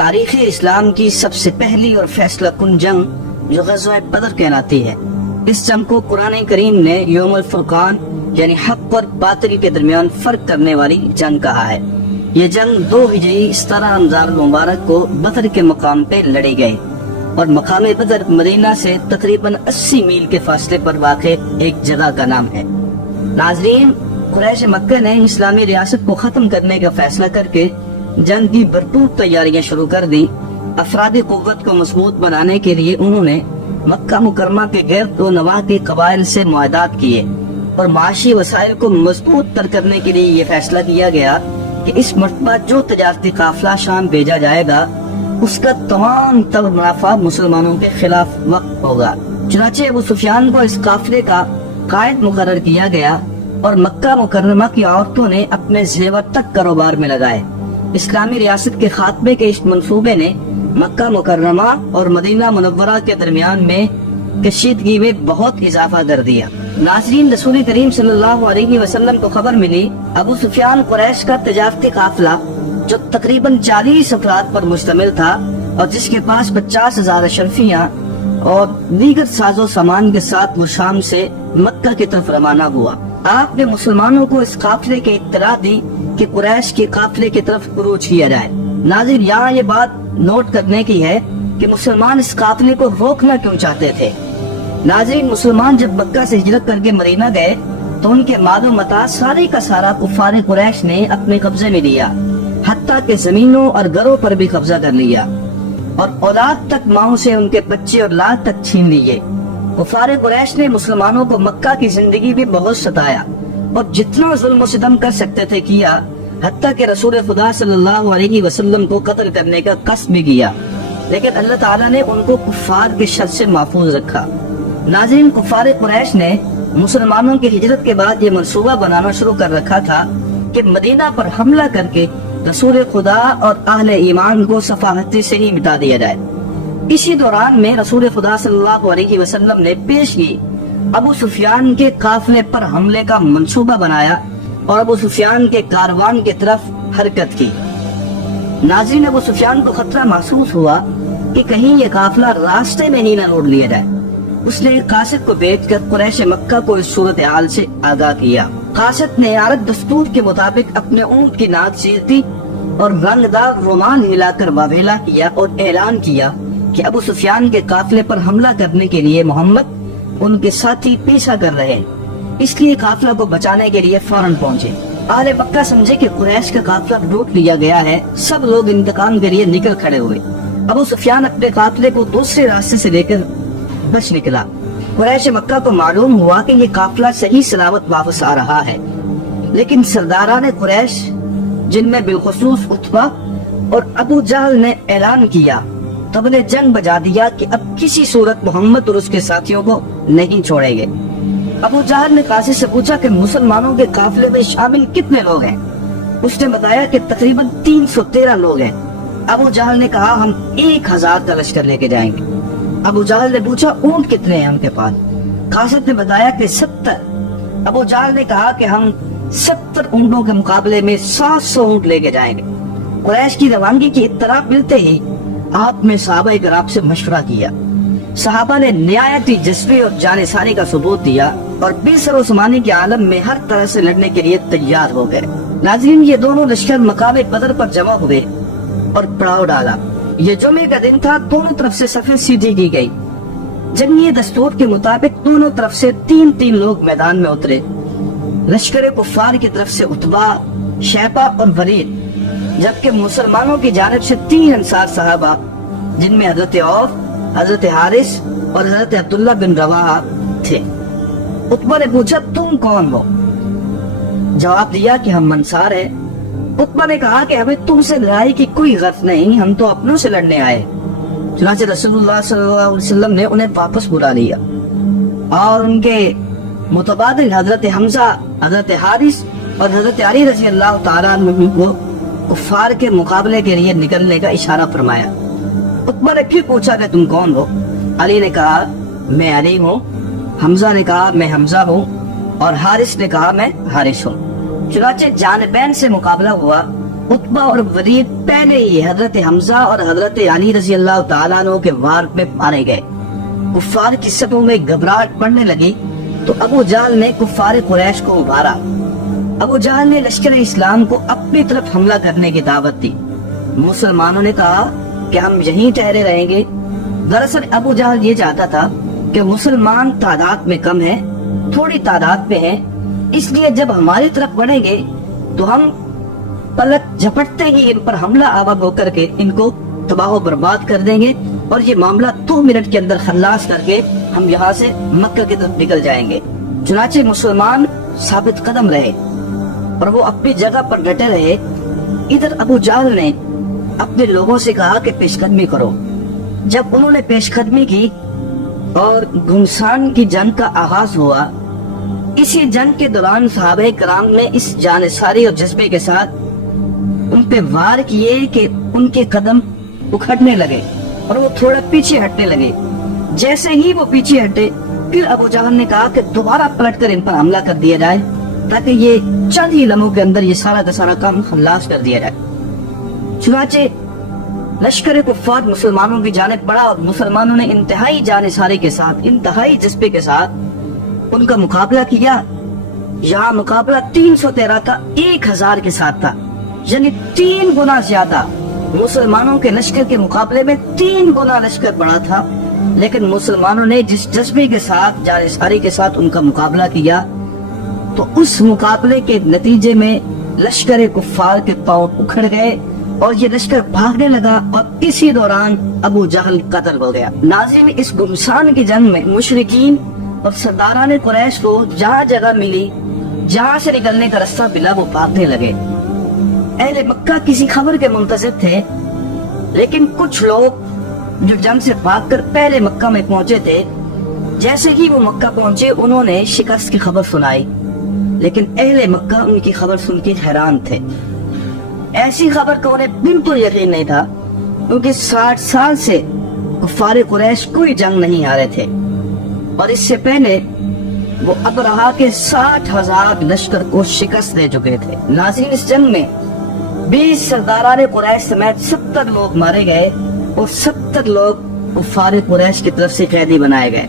تاریخ اسلام کی سب سے پہلی اور فیصلہ کن جنگ جو غزوہ بدر کہلاتی ہے، اس جنگ کو قرآن کریم نے یوم الفرقان یعنی حق اور باطل کے درمیان فرق کرنے والی جنگ کہا ہے۔ یہ جنگ 2 ہجری 17 رمضان المبارک کو بدر کے مقام پہ لڑی گئی اور مقام بدر مدینہ سے تقریباً 80 میل کے فاصلے پر واقع ایک جگہ کا نام ہے۔ ناظرین، قریش مکہ نے اسلامی ریاست کو ختم کرنے کا فیصلہ کر کے جنگ کی بھرپور تیاریاں شروع کر دی۔ افرادی قوت کو مضبوط بنانے کے لیے انہوں نے مکہ مکرمہ کے گرد و نواح کے قبائل سے معاہدات کیے اور معاشی وسائل کو مضبوط تر کرنے کے لیے یہ فیصلہ کیا گیا کہ اس مرتبہ جو تجارتی قافلہ شام بھیجا جائے گا اس کا تمام تر منافع مسلمانوں کے خلاف وقف ہوگا۔ چنانچہ ابو سفیان کو اس قافلے کا قائد مقرر کیا گیا اور مکہ مکرمہ کی عورتوں نے اپنے زیور تک کاروبار میں لگائے۔ اسلامی ریاست کے خاتمے کے اس منصوبے نے مکہ مکرمہ اور مدینہ منورہ کے درمیان میں کشیدگی میں بہت اضافہ کر دیا۔ ناظرین، رسول کریم صلی اللہ علیہ وسلم کو خبر ملی ابو سفیان قریش کا تجارتی قافلہ جو تقریباً 40 افراد پر مشتمل تھا اور جس کے پاس 50,000 اشرفیاں اور دیگر ساز و سامان کے ساتھ وہ شام سے مکہ کی طرف روانہ ہوا۔ آپ نے مسلمانوں کو اس قافلے کی اطلاع دی کہ قریش کے قافلے کی طرف عروج کیا جائے۔ ناظرین، یہاں یہ بات نوٹ کرنے کی ہے کہ مسلمان اس قافلے کو روکنا کیوں چاہتے تھے۔ ناظرین، مسلمان جب مکہ سے ہجرت کر کے مدینہ گئے تو ان کے مال و متاع سارے کا سارا کفار قریش نے اپنے قبضے میں لیا، حتیٰ کہ زمینوں اور گھروں پر بھی قبضہ کر لیا اور اولاد تک ماؤں سے ان کے بچے اور لاد تک چھین لیے۔ کفار قریش نے مسلمانوں کو مکہ کی زندگی بھی بہت ستایا اور جتنا ظلم و ستم کر سکتے تھے کیا، حتیٰ کہ رسول خدا صلی اللہ علیہ وسلم کو قتل کرنے کا قصد بھی کیا، لیکن اللہ تعالیٰ نے ان کو کفار کے شر سے محفوظ رکھا۔ ناظرین، کفار قریش نے مسلمانوں کی ہجرت کے بعد یہ منصوبہ بنانا شروع کر رکھا تھا کہ مدینہ پر حملہ کر کے رسول خدا اور اہل ایمان کو صفاحتی سے ہی مٹا دیا جائے۔ اسی دوران میں رسول خدا صلی اللہ علیہ وسلم نے پیش کی ابو سفیان کے قافلے پر حملے کا منصوبہ بنایا اور ابو سفیان کے کاروان کی طرف حرکت کی۔ ناظرین، ابو سفیان کو خطرہ محسوس ہوا کہ کہیں یہ قافلہ راستے میں ہی نہ لوٹ لیا جائے۔ اس نے قاصد کو بھیج کر قریش مکہ کو اس صورتحال سے آگاہ کیا۔ قاصد نے عرب دستور کے مطابق اپنے اونٹ کی ناک چیر دی اور رنگدار رومان ہلا کر واویلا کیا اور اعلان کیا کہ ابو سفیان کے قافلے پر حملہ کرنے کے لیے محمد ان کے ساتھی پیچھا کر رہے ہیں، اس لیے قافلہ کو بچانے کے لیے فوراً پہنچے۔ اہل مکہ سمجھے کہ قریش کا قافلہ لوٹ لیا گیا ہے، سب لوگ انتقام کے لیے نکل کھڑے ہوئے۔ ابو سفیان اپنے قافلے کو دوسرے راستے سے لے کر بچ نکلا۔ قریش مکہ کو معلوم ہوا کہ یہ قافلہ صحیح سلامت واپس آ رہا ہے، لیکن سرداران قریش جن میں بالخصوص عتبہ اور ابو جہل نے اعلان کیا، تب نے جنگ بجا دیا کہ اب کسی صورت محمد اور اس کے ساتھیوں کو نہیں چھوڑیں گے۔ ابو جہل نے قاصد سے پوچھا کہ مسلمانوں کے قافلے میں شامل کتنے لوگ ہیں؟ اس نے بتایا کہ تقریباً 313 لوگ ہیں۔ ابو جہل نے کہا ہم 1000 کا لشکر لے کے جائیں گے۔ ابو جہل نے پوچھا اونٹ کتنے ہیں ان کے پاس؟ قاصد نے بتایا کہ 70۔ ابو جہل نے کہا کہ ہم 70 اونٹوں کے مقابلے میں 700 اونٹ لے کے جائیں گے۔ قریش کی روانگی کی اطلاع ملتے ہی آپ نے صحابہ کرام سے مشورہ کیا۔ صحابہ نے نہایت جذبے اور جانثاری کا ثبوت دیا اور بے سر و سامانی کے عالم میں ہر طرح سے لڑنے کے لیے تیار ہو گئے۔ ناظرین، یہ دونوں لشکر مقام بدر پر جمع ہوئے اور پڑاؤ ڈالا۔ یہ جمعے کا دن تھا، دونوں طرف سے صفیں سیدھی کی گئی۔ جنگی دستور کے مطابق دونوں طرف سے 3 لوگ میدان میں اترے۔ لشکر کفار کی طرف سے عتبہ، شیبہ اور ولید، جبکہ مسلمانوں کی جانب سے 3 انصار صحابہ جن میں حضرت عوف، حضرت حارث اور حضرت عبداللہ بن رواحہ تھے۔ عتبہ نے پوچھا تم کون ہو؟ جواب دیا کہ ہم انصار ہیں۔ عتبہ نے کہا کہ ہمیں تم سے لڑائی کی کوئی غرض نہیں، ہم تو اپنوں سے لڑنے آئے۔ چنانچہ رسول اللہ صلی اللہ علیہ وسلم نے انہیں واپس بلا لیا اور ان کے متبادل حضرت حمزہ، حضرت حارث اور حضرت علی رضی اللہ تعالیٰ عنہ کو کفار کے مقابلے کے لیے نکلنے کا اشارہ فرمایا۔ عتبہ نے پھر پوچھا کہ تم کون ہو؟ علی نے کہا میں علی ہوں، حمزہ نے کہا میں حمزہ ہوں اور حارث نے کہا میں حارث ہوں۔ چنانچہ جانبین سے مقابلہ ہوا عتبہ اور ولید پہلے ہی حضرت حمزہ اور حضرت علی رضی اللہ تعالیٰ عنہ کے وار میں مارے گئے۔ کفار کی صفوں میں گھبراہٹ پڑنے لگی تو ابو جہل نے کفار قریش کو ابھارا۔ ابو جہل نے لشکر اسلام کو اپنی طرف حملہ کرنے کی دعوت دی۔ مسلمانوں نے کہا کہ ہم یہیں ٹھہرے رہیں گے۔ دراصل ابو جہل یہ چاہتا تھا کہ مسلمان تعداد میں کم ہیں، تھوڑی تعداد میں ہیں، اس لیے جب ہماری طرف بڑھیں گے تو ہم پلک جھپٹتے ہی ان پر حملہ آور ہو کر کے ان کو تباہ و برباد کر دیں گے، اور یہ معاملہ 2 منٹ کے اندر خلاص کر کے ہم یہاں سے مکہ کی طرف نکل جائیں گے۔ چنانچہ مسلمان ثابت قدم رہے اور وہ اپنی جگہ پر ڈٹے رہے۔ ادھر ابو جہل نے اپنے لوگوں سے کہا کہ پیش قدمی کرو۔ جب انہوں نے پیش قدمی کی اور گھمسان کی جنگ کا آغاز ہوا، اسی جنگ کے دوران صحابہ کرام نے اس جانثاری اور جذبے کے ساتھ ان پہ وار کیے کہ ان کے قدم اکھڑنے لگے اور وہ تھوڑا پیچھے ہٹنے لگے۔ جیسے ہی وہ پیچھے ہٹے، پھر ابو جہل نے کہا کہ دوبارہ پلٹ کر ان پر حملہ کر دیا جائے تاکہ یہ چند ہی لمحوں کے اندر یہ سارا کا سارا کام خلاص کر دیا جائے۔ چنانچہ لشکر کفار مسلمانوں کی جانب بڑھا اور مسلمانوں نے انتہائی جانثاری کے ساتھ، انتہائی جذبے کے ساتھ ان کا مقابلہ کیا۔ یہاں مقابلہ 313 کا 1000 کے ساتھ تھا، یعنی 3 گنا زیادہ۔ مسلمانوں کے لشکر کے مقابلے میں 3 گنا لشکر بڑا تھا، لیکن مسلمانوں نے جس جذبے کے ساتھ، جانثاری کے ساتھ ان کا مقابلہ کیا تو اس مقابلے کے نتیجے میں لشکر کفار کے پاؤں اکھڑ گئے اور یہ لشکر بھاگنے لگا، اور اسی دوران ابو جہل قتل ہو گیا۔ ناظرین، اس گھمسان کی جنگ میں مشرکین اور سرداران قریش کو جہاں جگہ ملی، جہاں سے نکلنے کا راستہ ملا، وہ بھاگنے لگے۔ اہل مکہ کسی خبر کے منتظر تھے، لیکن کچھ لوگ جو جنگ سے بھاگ کر پہلے مکہ میں پہنچے تھے، جیسے ہی وہ مکہ پہنچے انہوں نے شکست کی خبر سنائی، لیکن اہل مکہ ان کی خبر سن کے حیران تھے۔ ایسی خبر کو انہیں بالکل یقین نہیں تھا، کیونکہ 60 سال سے کفار قریش کوئی جنگ نہیں ہارے تھے، اور اس سے پہلے وہ ابرہا کے 60,000 لشکر کو شکست دے چکے تھے۔ ناظرین، اس جنگ میں 20 سرداران قریش سمیت 70 لوگ مارے گئے اور 70 لوگ کفار قریش کی طرف سے قیدی بنائے گئے۔